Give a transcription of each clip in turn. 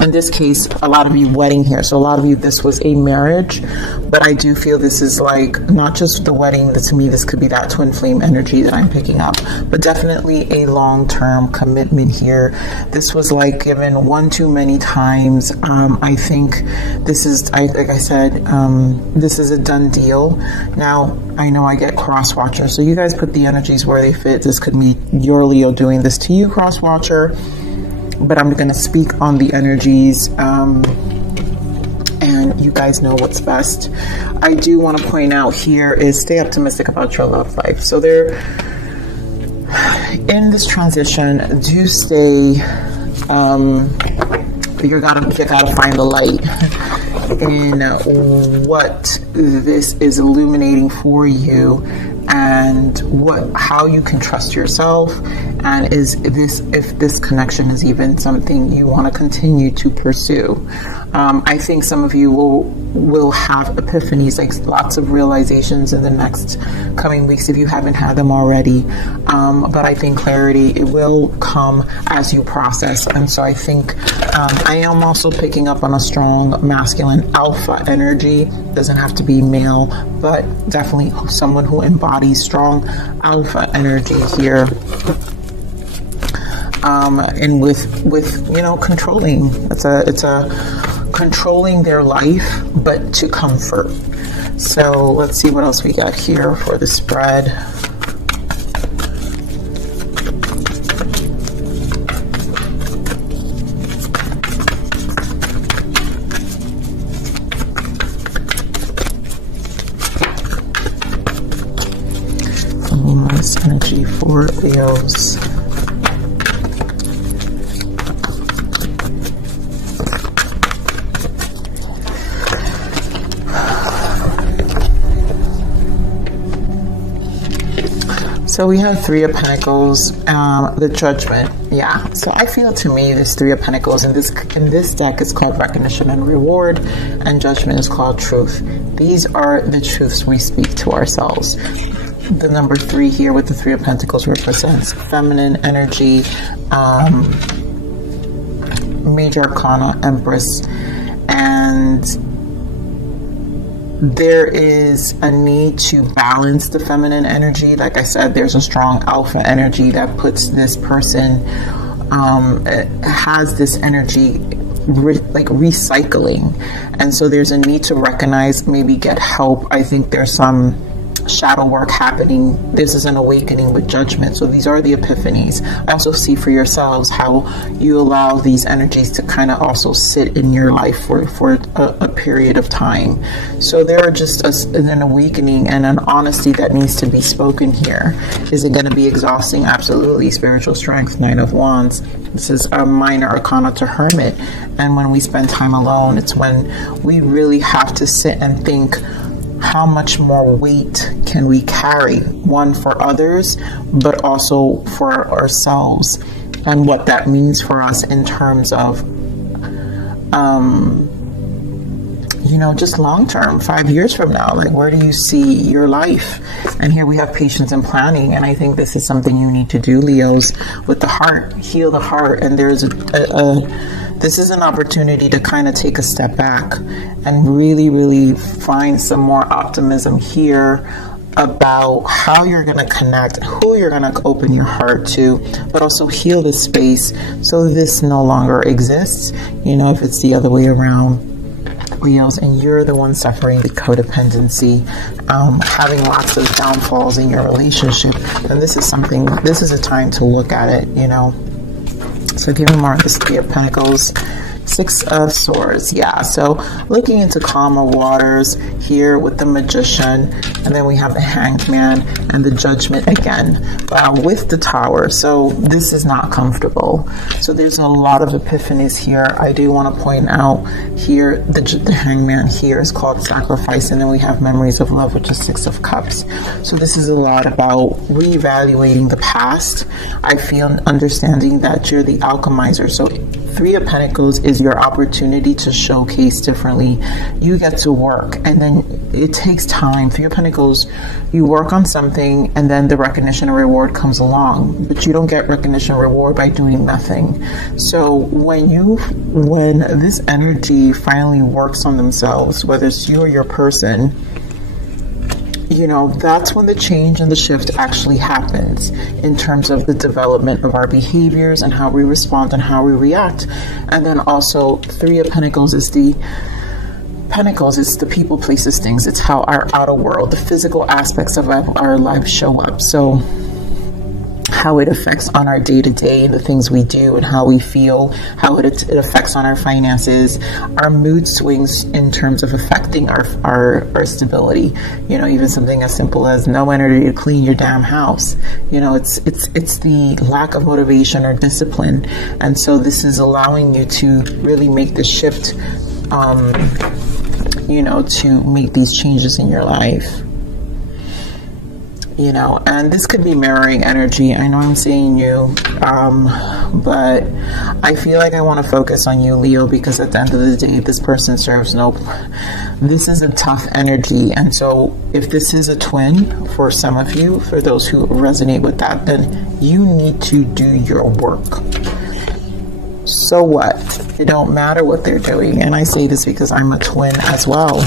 in this case, a lot of you wedding here. So a lot of you, this was a marriage, but I do feel this is like not just the wedding. To me, this could be that twin flame energy that I'm picking up, but definitely a long-term commitment here. This was like given one too many times. I think this is, like I said, this is a done deal. Now, I know I get cross watchers, so you guys put the energies where they fit. This could be your Leo doing this to you, cross watcher. But I'm going to speak on the energies, and you guys know what's best. I do want to point out here is stay optimistic about your love life. So there, in this transition, do stay. You gotta find the light in what this is illuminating for you, and how you can trust yourself, and if this connection is even something you want to continue to pursue. I think some of you will have epiphanies, like lots of realizations in the next coming weeks if you haven't had them already. But I think clarity, it will come as you process. And so I think I am also picking up on a strong masculine alpha energy. Doesn't have to be male, but definitely someone who embodies strong alpha energy here. And with controlling. It's a controlling their life, but to comfort. So let's see what else we got here for the spread. Luminous energy for Leos. So we have Three of Pentacles, the Judgment. Yeah. So I feel, to me, this Three of Pentacles in this deck is called Recognition and Reward, and Judgment is called Truth. These are the truths we speak to ourselves. The number 3 here with the Three of Pentacles represents feminine energy, Major Arcana, Empress, and there is a need to balance the feminine energy. Like I said, there's a strong alpha energy that puts this person, has this energy like recycling. And so there's a need to recognize, maybe get help. I think there's some shadow work happening. This is an awakening with Judgment. So these are the epiphanies. I also see for yourselves how you allow these energies to kind of also sit in your life for a period of time. So there are just an awakening and an honesty that needs to be spoken here. Is it going to be exhausting? Absolutely. Spiritual strength, Nine of Wands. This is a minor arcana to Hermit. And when we spend time alone, it's when we really have to sit and think, how much more weight can we carry, one for others, but also for ourselves, and what that means for us in terms of, just long term, 5 years from now, like where do you see your life? And here we have patience and planning, and I think this is something you need to do, Leos, with the heart, heal the heart. And there's this is an opportunity to kind of take a step back and really, really find some more optimism here about how you're going to connect, who you're going to open your heart to, but also heal the space so this no longer exists. If it's the other way around, Leos, and you're the one suffering the codependency, having lots of downfalls in your relationship, then this is a time to look at it, So give me more of this Three of Pentacles. Six of Swords. Yeah, so looking into calmer waters here with the Magician, and then we have the Hanged Man and the Judgment again with the Tower. So this is not comfortable. So there's a lot of epiphanies here. I do want to point out here the Hanged Man here is called Sacrifice, and then we have Memories of Love, which is Six of Cups. So this is a lot about reevaluating the past. I feel understanding that you're the alchemizer. So Three of Pentacles is your opportunity to showcase differently. You get to work, and then it takes time. Three of Pentacles, you work on something, and then the recognition and reward comes along, but you don't get recognition and reward by doing nothing. So when this energy finally works on themselves, whether it's you or your person, you know, that's when the change and the shift actually happens in terms of the development of our behaviors and how we respond and how we react. And then also, Three of Pentacles is the people, places, things. It's how our outer world, the physical aspects of our lives show up. So how it affects on our day-to-day, the things we do and how we feel, how it affects on our finances, our mood swings in terms of affecting our stability. You know, even something as simple as no energy to clean your damn house. You know, it's the lack of motivation or discipline. And so this is allowing you to really make the shift, you know, to make these changes in your life. You know, and this could be mirroring energy. I know I'm saying you, but I feel like I want to focus on you, Leo, because at the end of the day, this person serves no. This is a tough energy. And so if this is a twin for some of you, for those who resonate with that, then you need to do your work. So what? It don't matter what they're doing. And I say this because I'm a twin as well.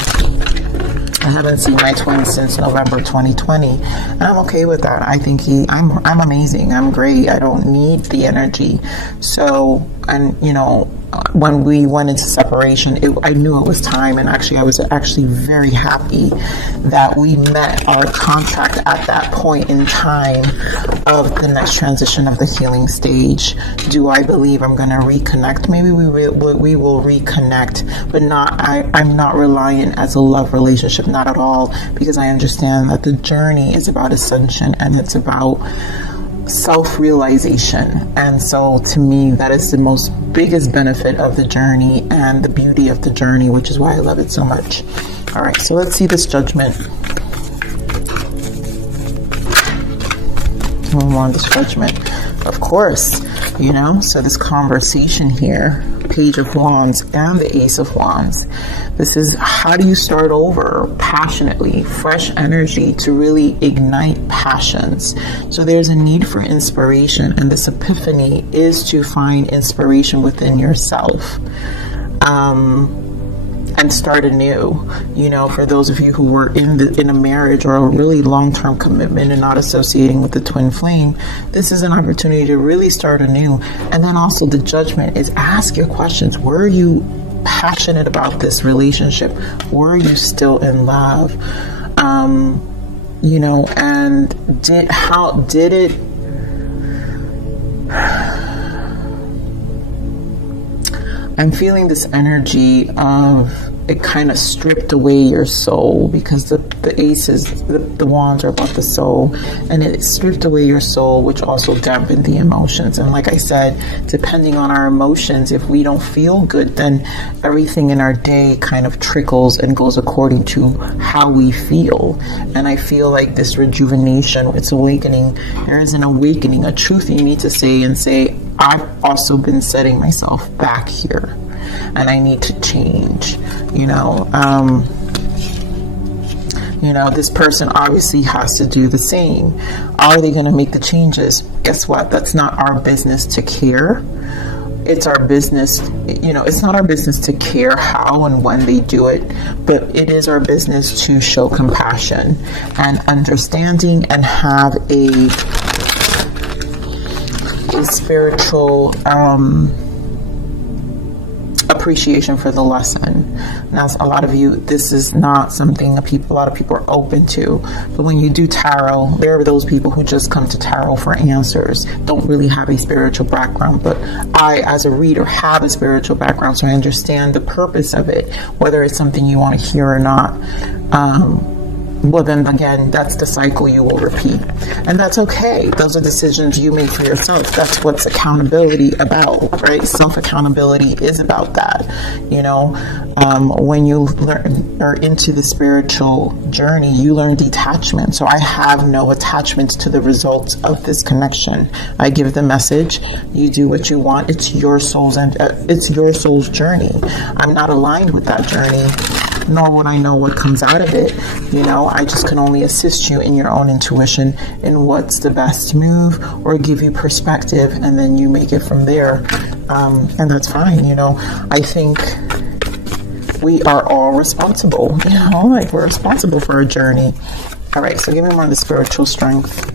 I haven't seen my twin since November 2020, and I'm okay with that. I think I'm amazing. I'm great. I don't need the energy. So, and you know, when we went into separation, I knew it was time, and actually I was actually very happy that we met our contract at that point in time of the next transition of the healing stage. Do I believe I'm going to reconnect? Maybe we will reconnect, but I'm not reliant as a love relationship, not at all, because I understand that the journey is about ascension and it's about self-realization. And so to me, that is the most biggest benefit of the journey and the beauty of the journey, which is why I love it so much. All right, so let's see this judgment. We want this judgment, of course, you know. So this conversation here, Page of Wands and the Ace of Wands, this is how do you start over passionately, fresh energy to really ignite passions. So there's a need for inspiration, and this epiphany is to find inspiration within yourself. And start anew. You know, for those of you who were in a marriage or a really long-term commitment and not associating with the twin flame, this is an opportunity to really start anew. And then also the judgment is ask your questions. Were you passionate about this relationship? Were you still in love? You know, and how did it I'm feeling this energy of it kind of stripped away your soul, because the aces, the wands are about the soul, and it stripped away your soul, which also dampened the emotions. And like I said, depending on our emotions, if we don't feel good, then everything in our day kind of trickles and goes according to how we feel. And I feel like this rejuvenation, it's awakening. There is an awakening, a truth you need to say, I've also been setting myself back here, and I need to change. You know, this person obviously has to do the same. Are they going to make the changes? Guess what? That's not our business to care. It's our business, you know, it's not our business to care how and when they do it, but it is our business to show compassion and understanding and have a spiritual appreciation for the lesson. Now, a lot of you, this is not something a lot of people are open to, but when you do tarot, there are those people who just come to tarot for answers, don't really have a spiritual background. But I, as a reader, have a spiritual background, so I understand the purpose of it, whether it's something you want to hear or not. well, then again, that's the cycle you will repeat. And that's okay. Those are decisions you make for yourself. That's what's accountability about, right? Self-accountability is about that. When you are into the spiritual journey, you learn detachment. So I have no attachment to the results of this connection. I give the message, you do what you want. It's your soul's journey. I'm not aligned with that journey, nor would I know what comes out of it. I just can only assist you in your own intuition in what's the best move, or give you perspective, and then you make it from there. And that's fine. I think we are all responsible, we're responsible for a journey. All right, so give me more of the spiritual strength.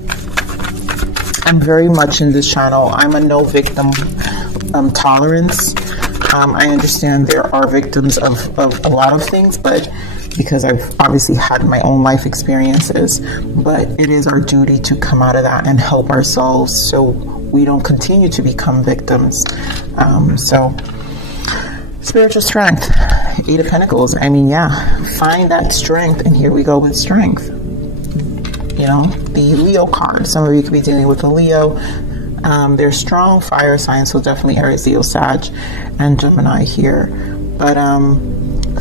I'm very much in this channel. I'm a no victim tolerance. I understand there are victims of a lot of things, but because I've obviously had my own life experiences, but it is our duty to come out of that and help ourselves so we don't continue to become victims. So spiritual strength, 8 of Pentacles. Find that strength, and here we go with strength. The Leo card. Some of you could be dealing with a Leo. They're strong fire signs, so definitely Aries, Leo, Sag, and Gemini here. But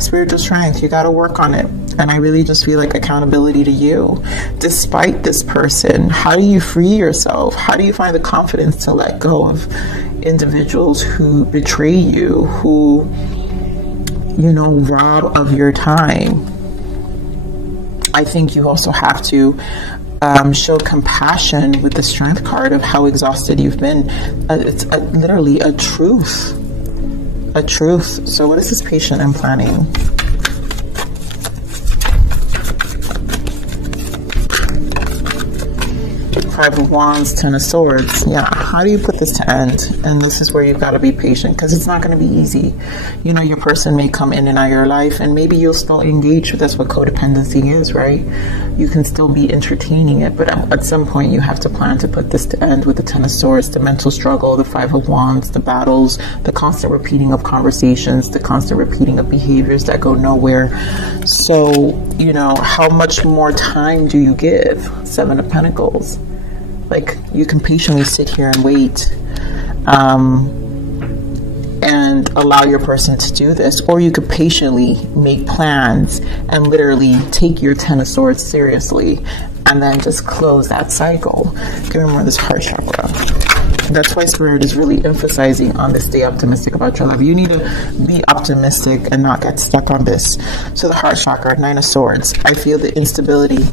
spiritual strength, you got to work on it. And I really just feel like accountability to you. Despite this person, how do you free yourself? How do you find the confidence to let go of individuals who betray you, who, rob of your time? I think you also have to show compassion with the strength card of how exhausted you've been. It's literally a truth. So what is this patient and planning? Five of Wands, Ten of Swords. Yeah, how do you put this to end? And this is where you've got to be patient, because it's not going to be easy. Your person may come in and out of your life, and maybe you'll still engage with. That's what codependency is, right? You can still be entertaining it, but at some point you have to plan to put this to end with the Ten of Swords, the mental struggle, the Five of Wands, the battles, the constant repeating of conversations, the constant repeating of behaviors that go nowhere. So, how much more time do you give? Seven of Pentacles. You can patiently sit here and wait and allow your person to do this, or you could patiently make plans and literally take your Ten of Swords seriously and then just close that cycle. Give me more of this heart chakra. That's why Spirit is really emphasizing on this. Stay optimistic about your life. You need to be optimistic and not get stuck on this. So the heart chakra, Nine of Swords. I feel the instability.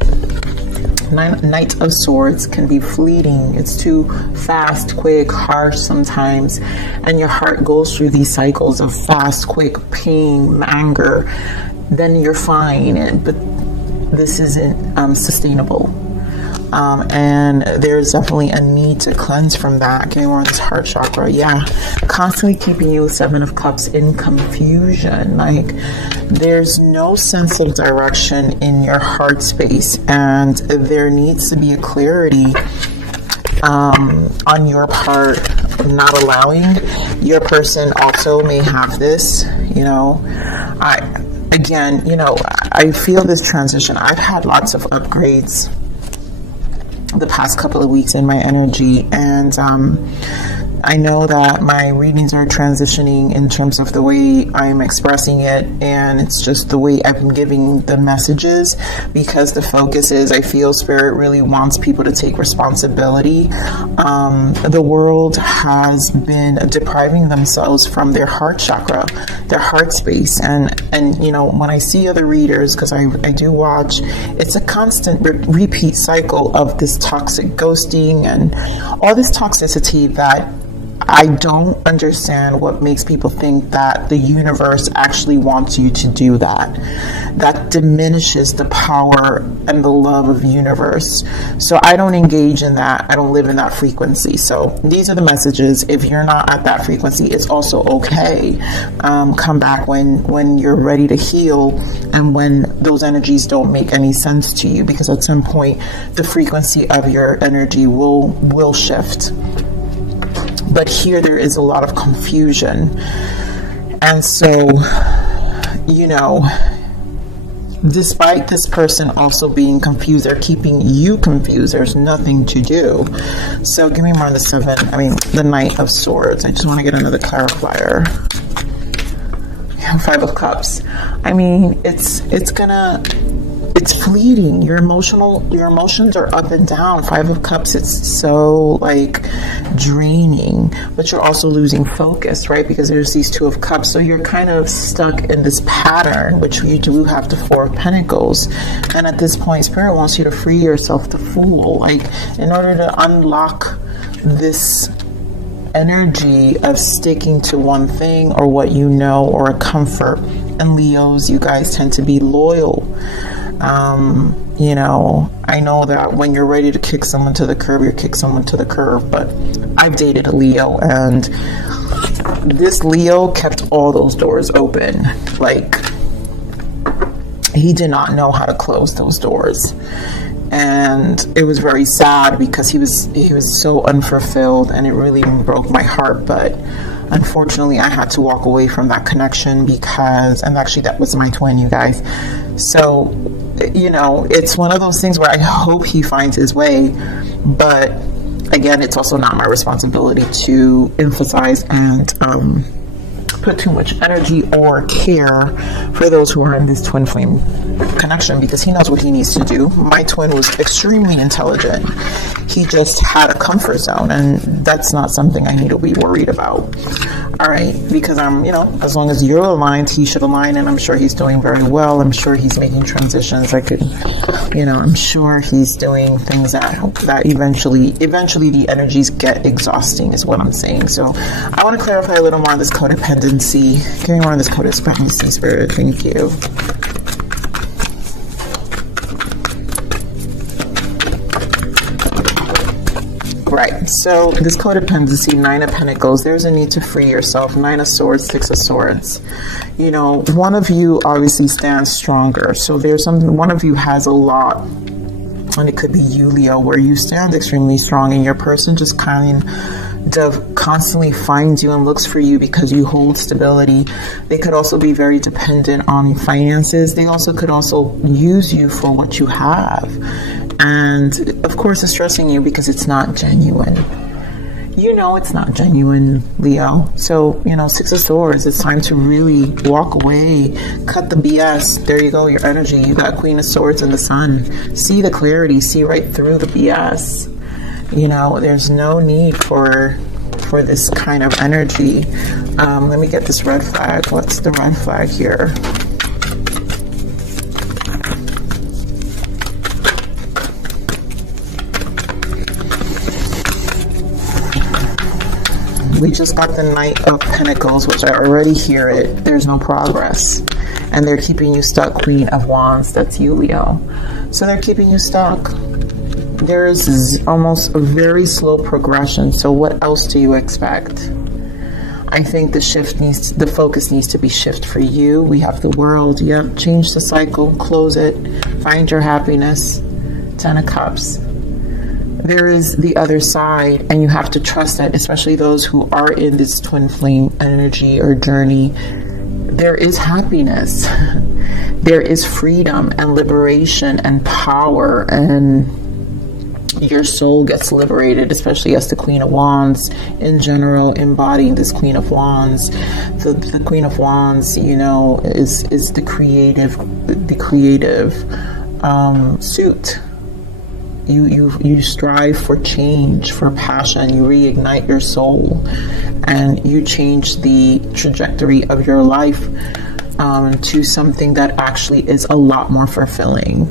Knight of Swords can be fleeting. It's too fast, quick, harsh sometimes, and your heart goes through these cycles of fast, quick pain, anger. Then you're fine, but this isn't sustainable. And there's definitely a need to cleanse from that. Okay, we're on this heart chakra. Yeah, constantly keeping you with Seven of Cups in confusion. There's no sense of direction in your heart space, and there needs to be a clarity on your part, not allowing. Your person also may have this. I feel this transition. I've had lots of upgrades the past couple of weeks in my energy, and I know that my readings are transitioning in terms of the way I'm expressing it, and it's just the way I've been giving the messages, because the focus is, I feel Spirit really wants people to take responsibility. The world has been depriving themselves from their heart chakra, their heart space, and when I see other readers, because I do watch, it's a constant repeat cycle of this toxic ghosting and all this toxicity that I don't understand what makes people think that the universe actually wants you to do that. That diminishes the power and the love of the universe. So I don't engage in that. I don't live in that frequency. So these are the messages. If you're not at that frequency, it's also okay. Come back when you're ready to heal, and when those energies don't make any sense to you, because at some point the frequency of your energy will shift. But here there is a lot of confusion. And so, Despite this person also being confused, they're keeping you confused. There's nothing to do. So give me more on the Knight of Swords. I just want to get another clarifier. Five of Cups. I mean, it's fleeting. Your emotions are up and down. Five of Cups, it's so like draining, but you're also losing focus, right? Because there's these Two of Cups. So you're kind of stuck in this pattern, which you do have the Four of Pentacles. And at this point, Spirit wants you to free yourself to Fool. Like, in order to unlock this energy of sticking to one thing or what you know, or a comfort. And Leos, you guys tend to be loyal. You know, I know that when you're ready to kick someone to the curb, you kick someone to the curb, but I've dated a Leo, and this Leo kept all those doors open. Like, he did not know how to close those doors. And it was very sad because he was so unfulfilled, and it really broke my heart. But unfortunately, I had to walk away from that connection because, and actually that was my twin, you guys. So, you know, it's one of those things where I hope he finds his way, but again, it's also not my responsibility to emphasize and put too much energy or care for those who are in this twin flame connection, because he knows what he needs to do. My twin was extremely intelligent. He just had a comfort zone, and that's not something I need to be worried about. All right, because you know, as long as you're aligned, he should align, and I'm sure he's doing very well. I'm sure he's making transitions. I'm sure he's doing things that eventually the energies get exhausting, is what I'm saying. So I want to clarify a little more on this codependency. Give me more on this codependency, Spirit. Thank you. Right, so this codependency, Nine of Pentacles, there's a need to free yourself. Nine of Swords, Six of Swords. You know, one of you obviously stands stronger. So one of you has a lot, and it could be you, Leo, where you stand extremely strong, and your person just kind of constantly finds you and looks for you because you hold stability. They could also be very dependent on finances. They could also use you for what you have. And of course, it's stressing you because it's not genuine. You know it's not genuine, Leo. So, you know, Six of Swords, it's time to really walk away. Cut the BS. There you go, your energy. You got Queen of Swords and the Sun. See the clarity. See right through the BS. You know, there's no need for this kind of energy. Let me get this red flag. What's the red flag here? We just got the Knight of Pentacles, which I already hear it. There's no progress. And they're keeping you stuck. Queen of Wands, that's you, Leo. So they're keeping you stuck. There's almost a very slow progression. So what else do you expect? I think the focus needs to be shift for you. We have the World. Yep. Change the cycle. Close it. Find your happiness. Ten of Cups. There is the other side, and you have to trust that, especially those who are in this twin flame energy or journey. There is happiness. There is freedom and liberation and power, and your soul gets liberated, especially as the Queen of Wands in general, embodying this Queen of Wands. The Queen of Wands, you know, is the creative suit. You strive for change, for passion. You reignite your soul, and you change the trajectory of your life to something that actually is a lot more fulfilling.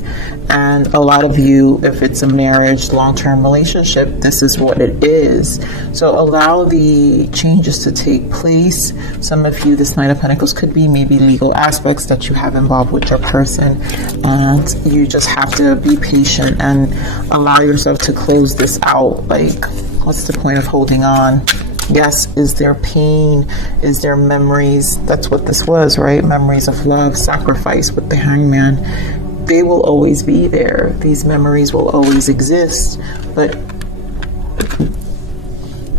And a lot of you, if it's a marriage, long-term relationship, this is what it is. So allow the changes to take place. Some of you, this Knight of Pentacles could be maybe legal aspects that you have involved with your person, and you just have to be patient and allow yourself to close this out. Like, what's the point of holding on? Yes, is there pain? Is there memories? That's what this was, right? Memories of love, sacrifice with the Hangman. They will always be there. These memories will always exist. But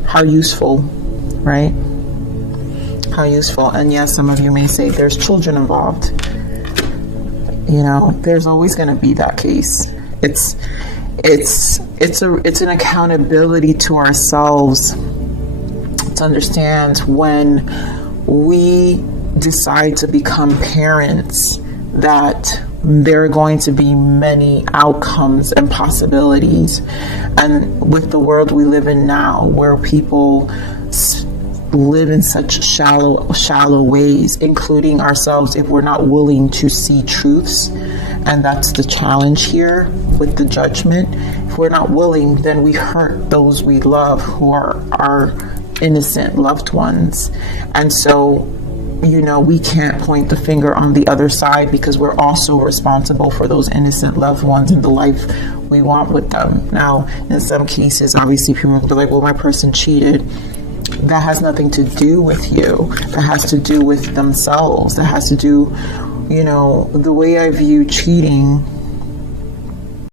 how useful, right? How useful. And yes, some of you may say there's children involved. You know, there's always going to be that case. It's an accountability to ourselves to understand when we decide to become parents that there are going to be many outcomes and possibilities. And with the world we live in now, where people live in such shallow ways, including ourselves, if we're not willing to see truths. And that's the challenge here with the judgment. If we're not willing, then we hurt those we love, who are our innocent loved ones. And so, you know, we can't point the finger on the other side, because we're also responsible for those innocent loved ones and the life we want with them. Now, in some cases, obviously people will be like, well, my person cheated. That has nothing to do with you. That has to do with themselves. That has to do, you know, the way I view cheating